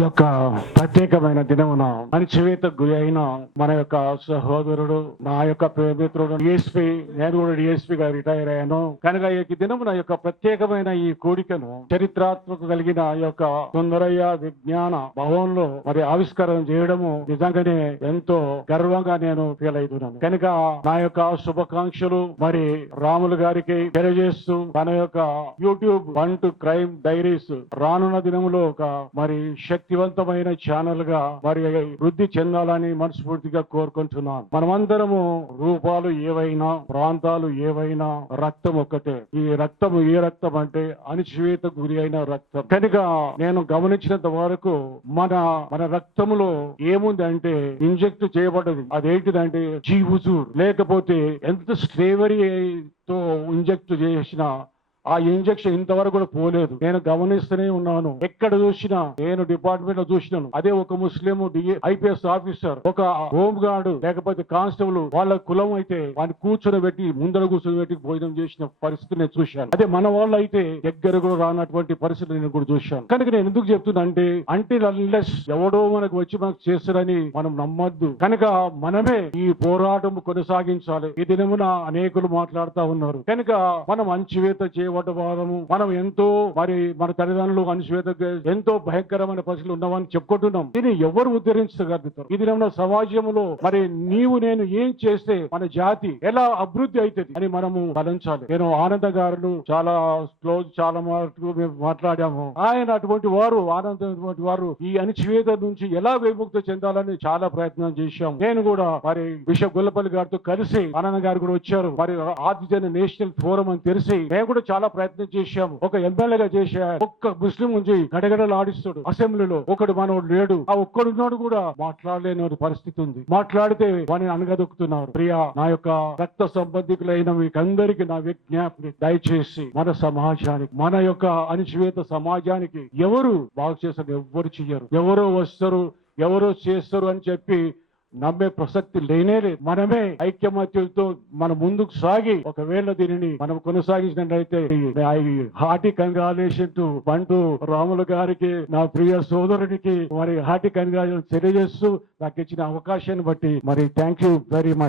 ఈ యొక్క ప్రత్యేకమైన దినమున అణచివేతకు గురి అయిన మన యొక్క సహోదరుడు, నా యొక్క ప్రియమిత్రుడు డిఎస్పీ, నేను కూడా డిఎస్పీ గా రిటైర్ అయ్యాను కనుక ఈ దినమున యొక్క ప్రత్యేకమైన ఈ కోడికను చరిత్రాత్మక కలిగిన ఈ యొక్క సుందరయ్య విజ్ఞాన భవన్లో మరి ఆవిష్కరణ చేయడము నిజంగానే ఎంతో గర్వంగా నేను ఫీల్ అవుతున్నాను. కనుక నా యొక్క శుభాకాంక్షలు మరి రాములు గారికి తెలియజేస్తూ తన యొక్క యూట్యూబ్ 1 to క్రైమ్ డైరీస్ రానున్న దినములో ఒక మరి శక్తివంతమైన ఛానల్ గా మరి వృద్ధి చెందాలని మనస్ఫూర్తిగా కోరుకుంటున్నాను. మనమందరము రూపాలు ఏవైనా, ప్రాంతాలు ఏవైనా, రక్తం ఒక్కటే. ఈ రక్తం ఏ రక్తం అంటే అణచివేతకు గురి అయిన రక్తం. కనుక నేను గమనించినంత వరకు మన రక్తములో ఏముంది అంటే ఇంజెక్ట్ చేయబడ్డది. అదేంటిదంటే జీవుజూర్, లేకపోతే ఎంత స్లేవరీతో ఇంజెక్ట్ చేసిన ఆ ఇంజెక్షన్ ఇంతవరకు కూడా పోలేదు. నేను గమనిస్తూనే ఉన్నాను. ఎక్కడ చూసినా, నేను డిపార్ట్మెంట్ లో చూసినాను. అదే ఒక ముస్లిం ఐపీఎస్ ఆఫీసర్, ఒక హోమ్ గార్డ్ లేకపోతే కానిస్టేబుల్ వాళ్ళ కులం అయితే వాడిని కూర్చొని ముందర కూర్చొని భోజనం చేసిన పరిస్థితి నేను చూశాను. అదే మన వాళ్ళు అయితే దగ్గర కూడా రానటువంటి పరిస్థితి నేను కూడా చూశాను. కనుక నేను ఎందుకు చెప్తున్నా అంటే అన్లెస్ ఎవడో మనకు వచ్చి మనకు చేస్తారని మనం నమ్మద్దు. కనుక మనమే ఈ పోరాటం కొనసాగించాలి. ఈ దినమున అనేకులు మాట్లాడుతూ ఉన్నారు. కనుక మనం అణచివేత చేయబడ్డవారము, మనం ఎంతో మరి మన తల్లిదండ్రులు అణచివేత ఎంతో భయంకరమైన పరిస్థితులు ఉన్నామని చెప్పుకుంటున్నాం. దీన్ని ఎవరు ఉద్ధరించగలుగుతారు? ఇది మన సమాజంలో మరి నీవు నేను ఏం చేస్తే మన జాతి ఎలా అభివృద్ధి అవుతుంది అని మనము తలంచాలి. నేను ఆనంద గారు చాలా క్లోజ్, చాలా మేము మాట్లాడాము. ఆయన అటువంటి వారు, ఆనందం వారు ఈ అణచివేత నుంచి ఎలా విముక్తి చెందాలని చాలా ప్రయత్నం చేశాం. నేను కూడా మరి బిషప్ గొల్లపల్లి గారితో కలిసి, ఆనంద గారు కూడా వచ్చారు, మరి ఆదిజన నేషనల్ ఫోరం అని తెలిసి మేము కూడా చాలా ప్రయత్నం చేశాము. ఒక ఎమ్మెల్యేగా చేశా. ఒక్క ముస్లిం నుంచి గడగడలు ఆడిస్తాడు అసెంబ్లీలో, ఒకడు మనోడు లేడు. ఆ ఒక్కడున్నాడు కూడా మాట్లాడలేని పరిస్థితి ఉంది. మాట్లాడితే వాడిని అనగదొక్కుతున్నారు. ప్రియా, నా యొక్క రక్త సంబంధికులైన మీకందరికి నా విజ్ఞాపన, దయచేసి మన సమాజానికి, మన యొక్క అణచివేత సమాజానికి ఎవరు బాగు చేస్తారు? ఎవ్వరు చెయ్యరు. ఎవరో వస్తారు, ఎవరో చేస్తారు అని చెప్పి నమ్మే ప్రసక్తి లేనే లేదు. మనమే ఐక్యమత్యంతో మన ముందుకు సాగి ఒకవేళ దీనిని మనం కొనసాగించినట్లయితే హార్టీ కంగ్రాచులేషన్ టు బంటు రాములు గారికి, నా ప్రియ సోదరునికి మరి హార్టీ కంగ్రాచులేషన్ తెలియజేస్తూ నాకు ఇచ్చిన అవకాశాన్ని బట్టి మరి థ్యాంక్ యూ వెరీ మచ్.